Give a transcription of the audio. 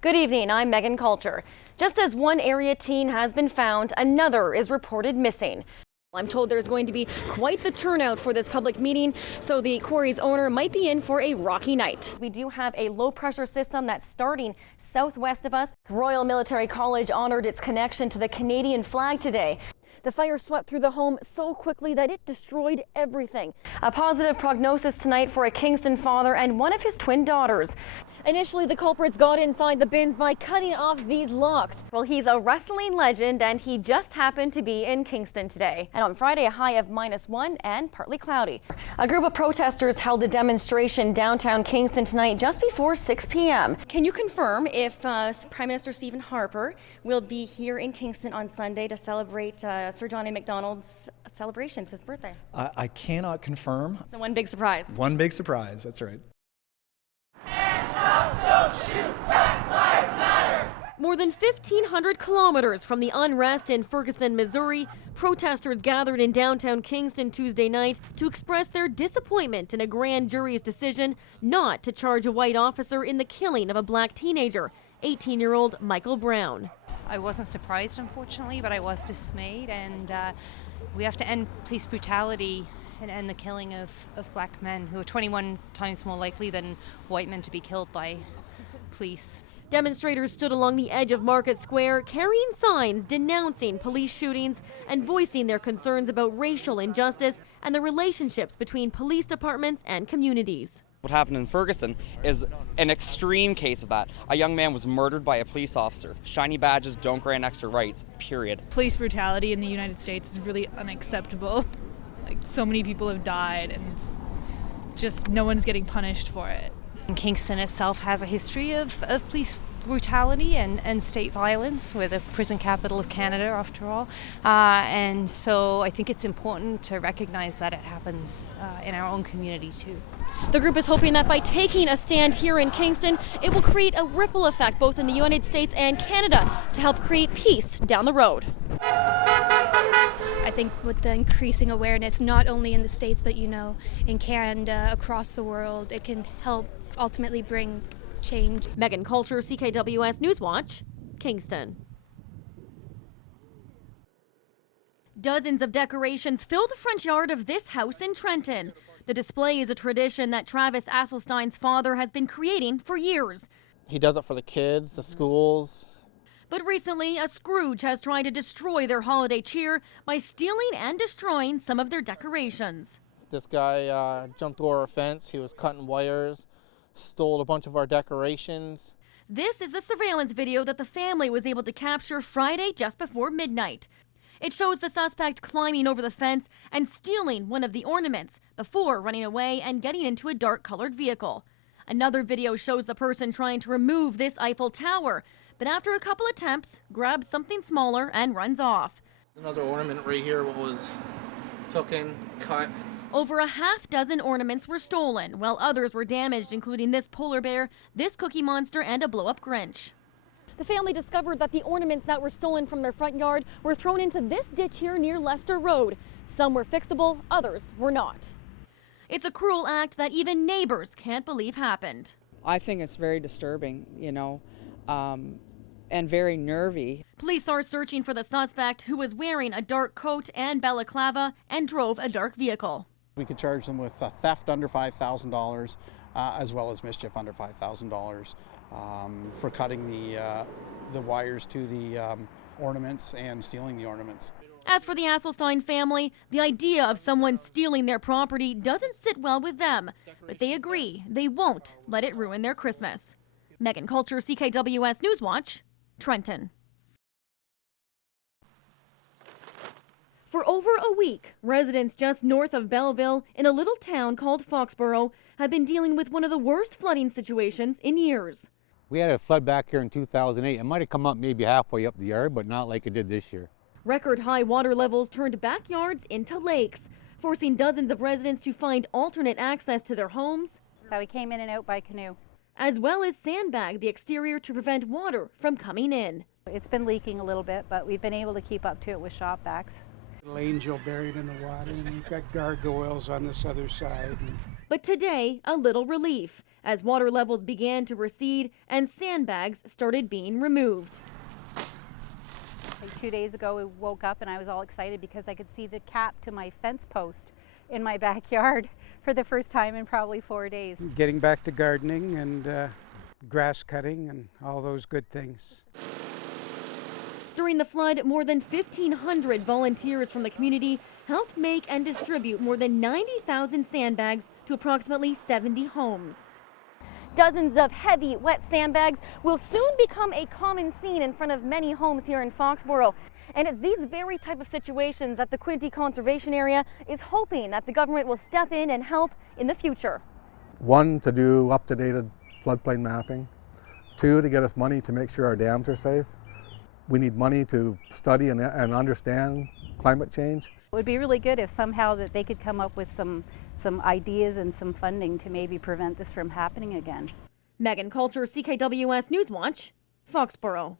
Good evening, I'm Maegen Kulchar. Just as one area teen has been found, another is reported missing. I'm told there's going to be quite the turnout for this public meeting, so the quarry's owner might be in for a rocky night. We do have a low pressure system that's starting southwest of us. Royal Military College honored its connection to the Canadian flag today. The fire swept through the home so quickly that it destroyed everything. A positive prognosis tonight for a Kingston father and one of his twin daughters. Initially, the culprits got inside the bins by cutting off these locks. Well, he's a wrestling legend, and he just happened to be in Kingston today. And on Friday, a high of -1 and partly cloudy. A group of protesters held a demonstration downtown Kingston tonight just before 6 p.m. Can you confirm if Prime Minister Stephen Harper will be here in Kingston on Sunday to celebrate Sir John A. Macdonald's celebrations, his birthday? I cannot confirm. So one big surprise. One big surprise, that's right. Don't shoot back, lives matter. More than 1,500 kilometers from the unrest in Ferguson, Missouri, protesters gathered in downtown Kingston Tuesday night to express their disappointment in a grand jury's decision not to charge a white officer in the killing of a black teenager, 18-year-old Michael Brown. I wasn't surprised, unfortunately, but I was dismayed, and we have to end police brutality and end the killing of black men who are 21 times more likely than white men to be killed by police. Demonstrators stood along the edge of Market Square carrying signs denouncing police shootings and voicing their concerns about racial injustice and the relationships between police departments and communities. What happened in Ferguson is an extreme case of that. A young man was murdered by a police officer. Shiny badges don't grant extra rights, period. Police brutality in the United States is really unacceptable. Like, so many people have died and it's just no one's getting punished for it. Kingston itself has a history of police brutality and state violence. We're the prison capital of Canada, after all. And so I think it's important to recognize that it happens in our own community too. The group is hoping that by taking a stand here in Kingston, it will create a ripple effect both in the United States and Canada to help create peace down the road. I think with the increasing awareness, not only in the States, but in Canada, across the world, it can help ultimately bring change. Maegen Kulchar, CKWS Newswatch, Kingston. Dozens of decorations fill the front yard of this house in Trenton. The display is a tradition that Travis Asselstein's father has been creating for years. He does it for the kids, the schools. But recently, a Scrooge has tried to destroy their holiday cheer by stealing and destroying some of their decorations. This guy jumped over a fence, he was cutting wires, stole a bunch of our decorations. This is a surveillance video that the family was able to capture Friday just before midnight. It shows the suspect climbing over the fence and stealing one of the ornaments before running away and getting into a dark-colored vehicle. Another video shows the person trying to remove this Eiffel Tower, but after a couple attempts, grabs something smaller and runs off. Another ornament right here was taken, cut. Over a half-dozen ornaments were stolen, while others were damaged, including this polar bear, this Cookie Monster, and a blow-up Grinch. The family discovered that the ornaments that were stolen from their front yard were thrown into this ditch here near Leicester Road. Some were fixable, others were not. It's a cruel act that even neighbors can't believe happened. I think it's very disturbing, and very nervy. Police are searching for the suspect, who was wearing a dark coat and balaclava and drove a dark vehicle. We could charge them with theft under $5,000 as well as mischief under $5,000 for cutting the wires to the ornaments and stealing the ornaments. As for the Asselstein family, the idea of someone stealing their property doesn't sit well with them, but they agree they won't let it ruin their Christmas. Maegen Kulchar, CKWS Newswatch, Trenton. For over a week, residents just north of Belleville in a little town called Foxborough have been dealing with one of the worst flooding situations in years. We had a flood back here in 2008. It might have come up maybe halfway up the yard, but not like it did this year. Record high water levels turned backyards into lakes, forcing dozens of residents to find alternate access to their homes. So we came in and out by canoe. As well as sandbag the exterior to prevent water from coming in. It's been leaking a little bit, but we've been able to keep up to it with shop vacs. Angel buried in the water, and you've got gargoyles on this other side. But today, a little relief as water levels began to recede and sandbags started being removed. Like 2 days ago, we woke up and I was all excited because I could see the cap to my fence post in my backyard for the first time in probably 4 days. Getting back to gardening and grass cutting and all those good things. During the flood, more than 1,500 volunteers from the community helped make and distribute more than 90,000 sandbags to approximately 70 homes. Dozens of heavy, wet sandbags will soon become a common scene in front of many homes here in Foxborough. And it's these very type of situations that the Quinte Conservation Area is hoping that the government will step in and help in the future. 1, to do up-to-date floodplain mapping. 2, to get us money to make sure our dams are safe. We need money to study and understand climate change. It would be really good if somehow that they could come up with some ideas and some funding to maybe prevent this from happening again. Maegen Kulchar, CKWS Newswatch, Foxborough.